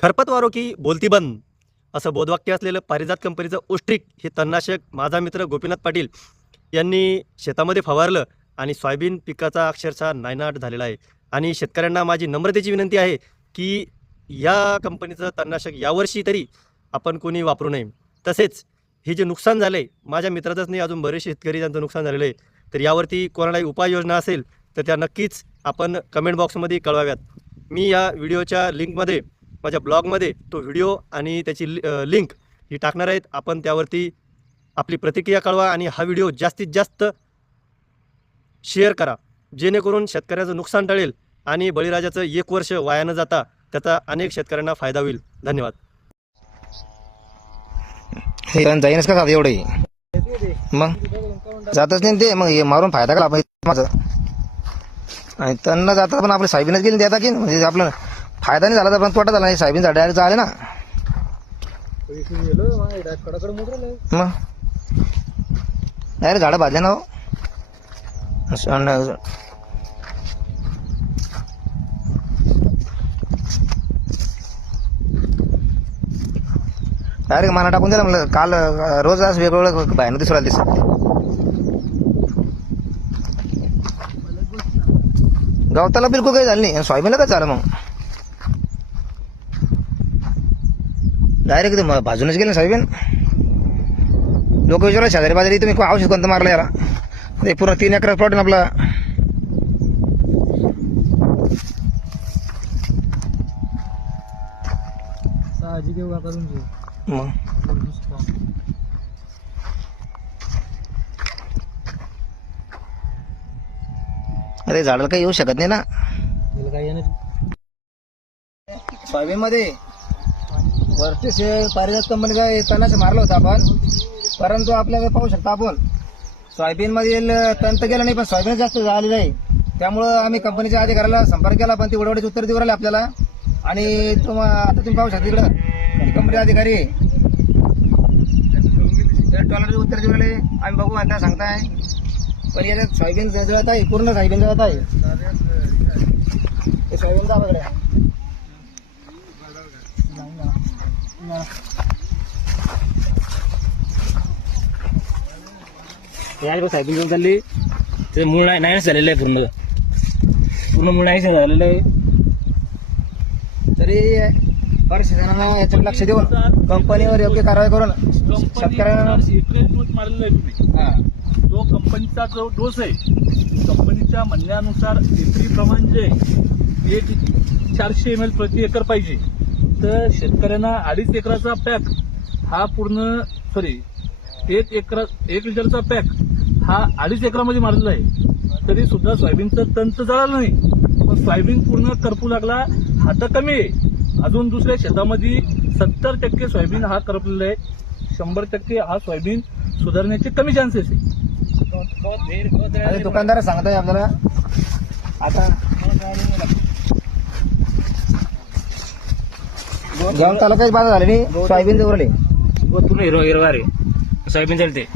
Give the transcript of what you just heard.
खरपतवारो की बोलती बंद असं बोधवाक्य असलेलं पारिजात कंपनीचं ओस्ट्रिक हे तणनाशक माझा मित्र गोपीनाथ पाटील यांनी शेतामध्ये फवारलं आणि सोयाबीन पिकाचा अक्षरशः नायनाट झालेला आहे. आणि शेतकऱ्यांना माझी नम्रतेची विनंती आहे की या कंपनीचं तणनाशक यावर्षी तरी आपण कोणी वापरू नये. तसेच हे जे नुकसान झालं आहे माझ्या मित्राचंच नाही अजून बरेचसे शेतकरी त्यांचं नुकसान झालेलं आहे. तर यावरती कोणालाही उपाययोजना असेल तर त्या नक्कीच आपण कमेंट बॉक्समध्ये कळवाव्यात. मी या व्हिडिओच्या लिंकमध्ये माझ्या ब्लॉगमध्ये तो व्हिडिओ आणि त्याची लिंक ही टाकणार आहेत. आपण त्यावरती आपली प्रतिक्रिया कळवा आणि हा व्हिडिओ जास्तीत जास्त शेअर करा. जेणेकरून शेतकऱ्याचं नुकसान टळेल आणि बळीराजाचं एक वर्ष वाया न जाता त्याचा अनेक शेतकऱ्यांना फायदा होईल. धन्यवाद. हे जाईनच का एवढे? मग? जातच नाही ते. मग हे मारून फायदा करा. आपण माझं. आणि त्यांना जाता पण आपले साहेबीनच गेली देता की? म्हणजे आपलं फायदा नाही झाला तर पण तोटा झाला नाही. साहेबीन डायरेक्ट आले ना. मग? डायरेक्ट झाडं भाजले ना हो. असं डायरेक्ट माना टाकून दिला म्हणलं काल अं, रोज आज वेगवेगळं बाहेर दिसून राहिलं दिसत गवताला बिलकुल काही झालं नाही. आणि सोयाबीनला काय झालं मग? डायरेक्ट ते भाजूनच गेले ना सोयाबीन लोक विचारलं शेजारी बाजारी तुम्ही औषध कोणतं मारलं याला? ते पूर्ण तीन एकर प्लॉट ना आपला. तुमची. मग? अरे झाडाला काही येऊ शकत नाही ना. सोयाबीन मध्ये वरती हे पारिजात कंपनीचा तणाचं मारलं होतं आपण. परंतु आपल्याला पाहू शकता आपण. सोयाबीनमधील मध्ये तंत गेलं नाही पण सोयाबीन जास्त झालेलं आहे. त्यामुळं आम्ही कंपनीच्या अधिकाऱ्याला संपर्क केला पण ते उडवडीचे उत्तर देऊ राहिले आपल्याला. आणि तुम आता तुम्ही पाहू शकता इकडं. कंपनी अधिकारी. डॉलरचे उत्तर देऊ राहिले. आम्ही बघू आता सांगताय. पण याच्यात सोयाबीन जळत आहे पूर्ण सोयाबीन जळत आहे. ते सोयाबीन का बघा यार सायकल घेऊन चालली. ते मूळ नाही नाहीच झालेलं आहे पूर्ण. पूर्ण मूळ नाहीच झालेलं आहे. तरी प्रशासनानं याच्यावर लक्ष देऊन कंपनीवर योग्य कारवाई करून शेतकऱ्यांना डोस मारलेला आहे तुम्ही. हा, तो कंपनीचा जो डोस आहे कंपनीच्या म्हणण्यानुसार एकरी प्रमाण जे आहे, ते चारशे एम एल प्रति एकर पाहिजे. तर शेतकऱ्यांना अडीच एकराचा पॅक हा पूर्ण सॉरी एक एकर एक लिटरचा पॅक हा अडीच एकरामध्ये मारलेला आहे. तरी सुद्धा सोयाबीनचं तंत जळालं नाही. पण सोयाबीन पूर्ण करपू लागला हात कमी आहे. अजून दुसऱ्या शेतामध्ये सत्तर टक्के सोयाबीन हा करपलेला आहे. शंभर टक्के हा सोयाबीन सुधारण्याचे कमी चान्सेस आहे. दुकानदार सांगताय आपल्याला. आता जाऊन तालुक्यात बाजार झाले नाही सोयाबीन उरले पूर्ण हिरवा हिरवा रे सोयाबीन चालते